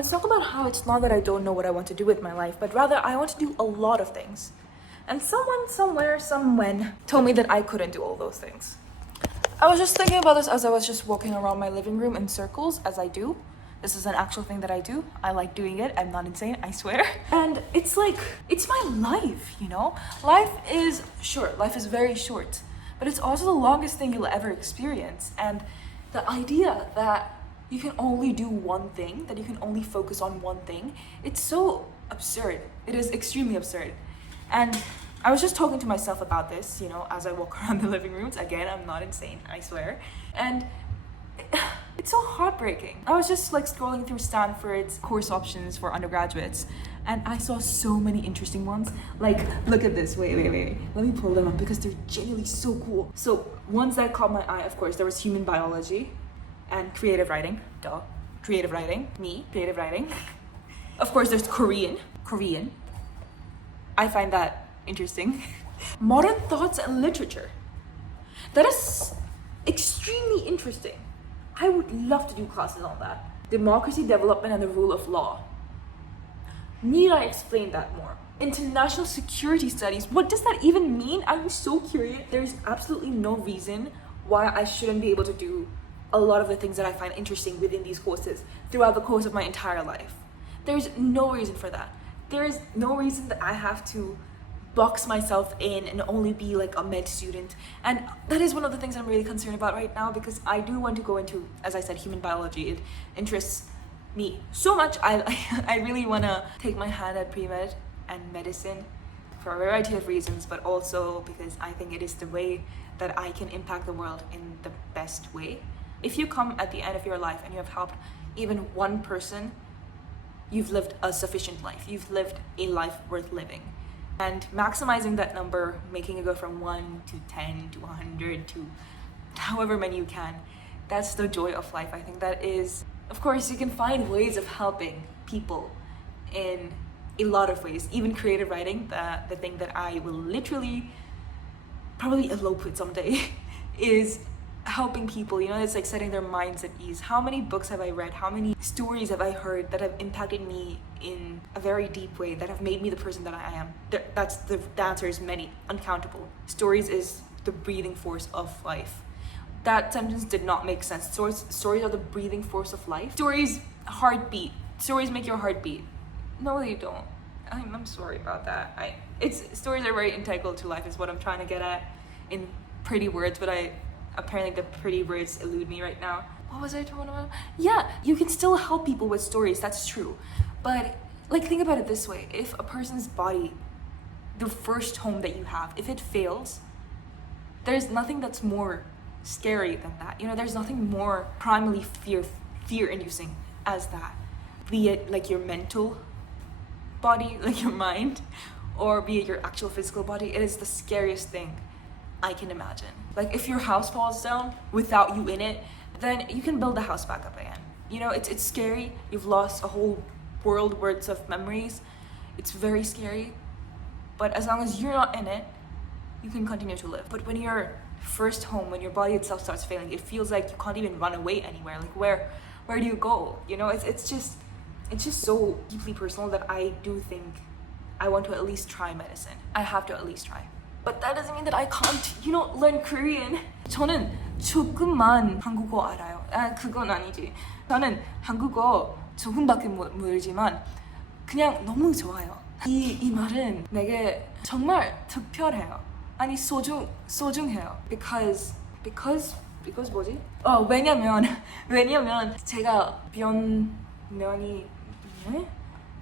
It's not about how it's not that I don't know what I want to do with my life, but rather I want to do a lot of things. And someone, somewhere, someone told me that I couldn't do all those things. I was just thinking about this as I was just walking around my living room in circles, as I do. This is an actual thing that I do. I like doing it. I'm not insane, I swear. And it's like, it's my life, you know? Life is short. Life is very short. But it's also the longest thing you'll ever experience. And the idea that you can only do one thing, that you can only focus on one thing, it's so absurd. It is extremely absurd. And I was just talking to myself about this, you know, as I walk around the living rooms. Again, I'm not insane, I swear. And it's so heartbreaking. I was just like scrolling through Stanford's course options for undergraduates, and I saw so many interesting ones. Like, look at this. Wait. Let me pull them up because they're genuinely so cool. So, ones that caught my eye, of course, there was human biology and creative writing. Duh. Creative writing. Me. Creative writing. Of course, there's Korean. I find that interesting. Modern thoughts and literature. That is extremely interesting. I would love to do classes on that. Democracy, development, and the rule of law. Need I explain that more? International security studies. What does that even mean? I'm so curious. There's absolutely no reason why I shouldn't be able to do a lot of the things that I find interesting within these courses throughout the course of my entire life. There's no reason for that. There is no reason that I have to box myself in and only be like a med student. And that is one of the things I'm really concerned about right now, because I do want to go into, as I said, human biology. It interests me so much. I really want to take my hand at pre-med and medicine for a variety of reasons, but also because I think it is the way that I can impact the world in the best way. If you come at the end of your life and you have helped even one person, you've lived a sufficient life. You've lived a life worth living. And maximizing that number, making it go from 1 to 10 to 100 to however many you can, that's the joy of life. I think that is, of course, you can find ways of helping people in a lot of ways. Even creative writing, the thing that I will literally probably elope with someday, is helping people. You know, it's like setting their minds at ease. How many books have I read? How many stories have I heard that have impacted me in a very deep way, that have made me the person that I am? The answer is many, uncountable. Stories is the breathing force of life. That sentence did not make sense. Stories are the breathing force of life. Stories, heartbeat. Stories make your heart beat. No, they don't. I'm sorry about that. Stories are very integral to life, is what I'm trying to get at in pretty words, but apparently the pretty words elude me right now. What was I talking about? Yeah, you can still help people with stories, that's true. But like, think about it this way. If a person's body, the first home that you have, if it fails, there's nothing that's more scary than that. You know, there's nothing more primarily fear-inducing as that. Be it like your mental body, like your mind, or be it your actual physical body. It is the scariest thing I can imagine. Like, if your house falls down without you in it, then you can build the house back up again. You know, it's scary. You've lost a whole world worth of memories. It's very scary. But as long as you're not in it, you can continue to live. But when you're first home, when your body itself starts failing, it feels like you can't even run away anywhere. Like, where do you go? You know, it's just so deeply personal that I do think I want to at least try medicine. I have to at least try. But that doesn't mean that I can't, you know, learn Korean. 저는 조금만 한국어 알아요. 그건 아니지. 저는 한국어 조금밖에 모르지만 그냥 너무 좋아요. 이 말은 내게 정말 특별해요. 아니, 소중해요. Because 뭐지? 왜냐면 제가 변명이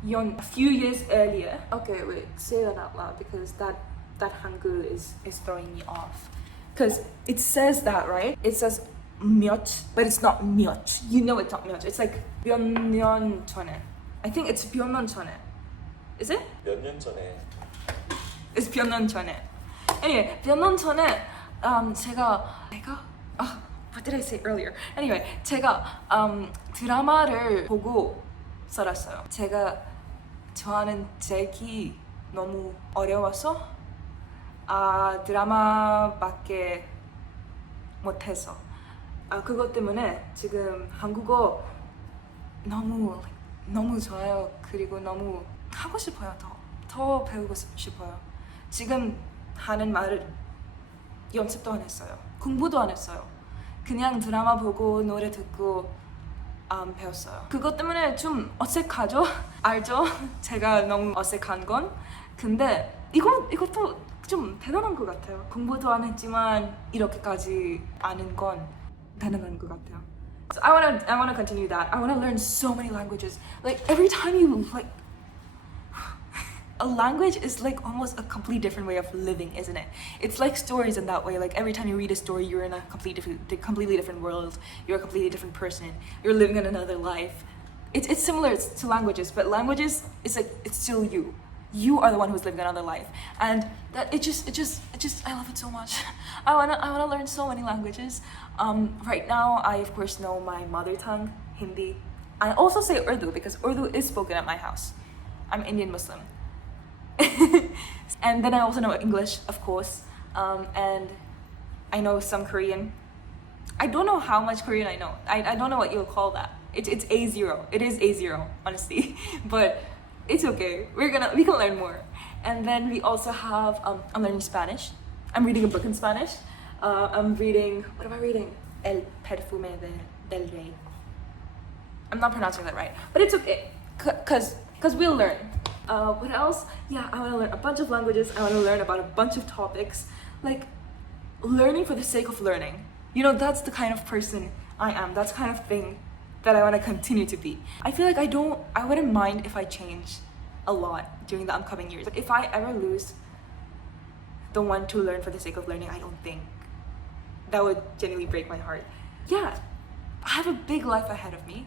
a few years earlier. Okay, wait, say that out loud, because that Hangul is throwing me off. Because it says that, right? It says 몇, but it's not 몇. You know it's not 몇. It's like 몇 년 전에. I think it's 몇 년 전에. Is it? 몇 년 전에. It's 몇 년 전에. Anyway, 몇 년 전에 what did I say earlier? Anyway, 제가 드라마를 보고 살았어요. 제가 좋아하는 책이 너무 어려워서 드라마밖에 못해서 그것 때문에 지금 한국어 너무 너무 좋아요. 그리고 너무 하고 싶어요. 더 배우고 싶어요. 지금 하는 말을 연습도 안 했어요. 공부도 안 했어요. 그냥 드라마 보고 노래 듣고 배웠어요. 그것 때문에 좀 어색하죠? 알죠? 제가 너무 어색한 건. 근데 이것도 좀 대단한 것 같아요. 공부도 안 했지만 이렇게까지 아는 건 대단한 것 같아요. So I wanna continue that. I wanna learn so many languages. Like every time you like a language is like almost a completely different way of living, isn't it? It's like stories in that way. Like every time you read a story, you're in a completely different world. You're a completely different person. You're living in another life. It's similar to languages, but languages is like it's still you. You are the one who's living another life, and that it just I love it so much. I wanna learn so many languages. Right now, I of course know my mother tongue, Hindi. I also say Urdu because Urdu is spoken at my house. I'm Indian Muslim. And then I also know English, of course, and I know some Korean. I don't know how much Korean I know. I don't know what you'll call that. It's A0. It is A0, honestly, but it's okay. We can learn more. And then we also have I'm learning Spanish. I'm reading a book in Spanish. I'm reading, what am I reading? El perfume del rey. I'm not pronouncing that right, but it's okay, cause we'll learn. What else? Yeah, I want to learn a bunch of languages. I want to learn about a bunch of topics. Like, learning for the sake of learning. You know, that's the kind of person I am. That's the kind of thing that I want to continue to be. I feel like I wouldn't mind if I change a lot during the upcoming years. But if I ever lose the one to learn for the sake of learning, I don't think that would genuinely break my heart. Yeah, I have a big life ahead of me.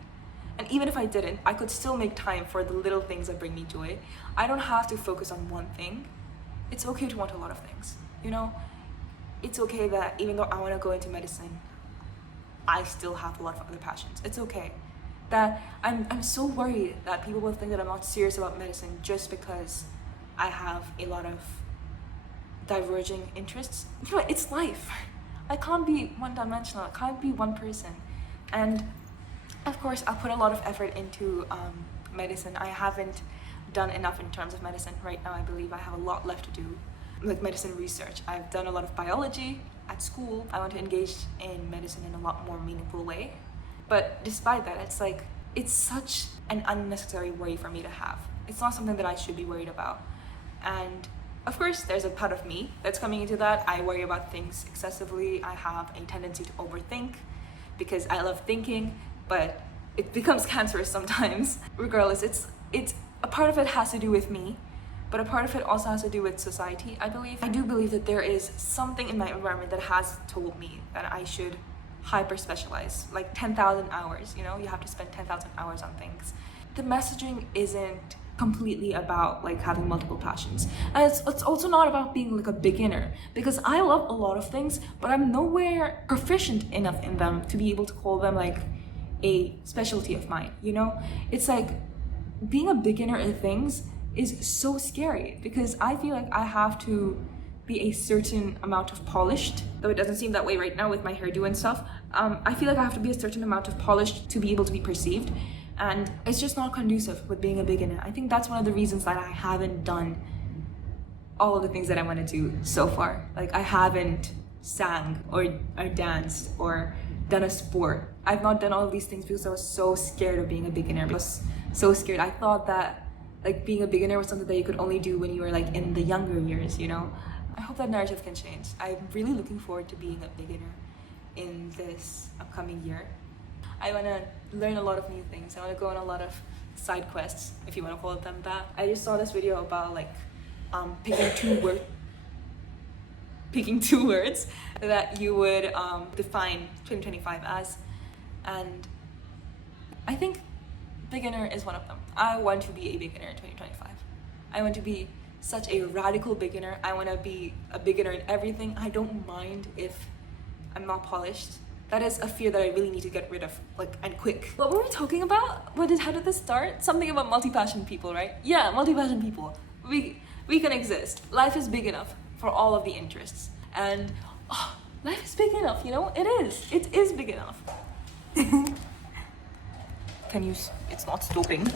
And even if I didn't, I could still make time for the little things that bring me joy. I don't have to focus on one thing. It's okay to want a lot of things, you know? It's okay that even though I want to go into medicine, I still have a lot of other passions. It's okay. That I'm so worried that people will think that I'm not serious about medicine just because I have a lot of diverging interests. You know, it's life. I can't be one-dimensional. I can't be one person. And of course, I put a lot of effort into medicine. I haven't done enough in terms of medicine. Right now, I believe I have a lot left to do, like medicine research. I've done a lot of biology at school. I want to engage in medicine in a lot more meaningful way. But despite that, it's such an unnecessary worry for me to have. It's not something that I should be worried about. And of course, there's a part of me that's coming into that. I worry about things excessively. I have a tendency to overthink because I love thinking, but it becomes cancerous sometimes. Regardless, it's a part of it has to do with me, but a part of it also has to do with society, I believe. I do believe that there is something in my environment that has told me that I should hyper specialize, like 10,000 hours, you know, you have to spend 10,000 hours on things. The messaging isn't completely about like having multiple passions, and it's also not about being like a beginner, because I love a lot of things, but I'm nowhere proficient enough in them to be able to call them like a specialty of mine, you know? It's like being a beginner in things is so scary because I feel like I have to be a certain amount of polished, though it doesn't seem that way right now with my hairdo and stuff. I feel like I have to be a certain amount of polished to be able to be perceived, and it's just not conducive with being a beginner. I think that's one of the reasons that I haven't done all of the things that I want to do so far. Like, I haven't sang or danced or done a sport. I've not done all of these things because I was so scared of being a beginner. I was so scared. I thought that like being a beginner was something that you could only do when you were like in the younger years, you know? I hope that narrative can change. I'm really looking forward to being a beginner in this upcoming year. I want to learn a lot of new things. I want to go on a lot of side quests, if you want to call them that. I just saw this video about like picking two words that you would define 2025 as, and I think beginner is one of them. I want to be a beginner in 2025. I want to be such a radical beginner. I want to be a beginner in everything. I don't mind if I'm not polished. That is a fear that I really need to get rid of, like, and quick. What were we talking about? How did this start? Something about multi-passion people, right? Yeah, multi-passion people. We can exist. Life is big enough for all of the interests. And life is big enough, you know? It is big enough. It's not stopping.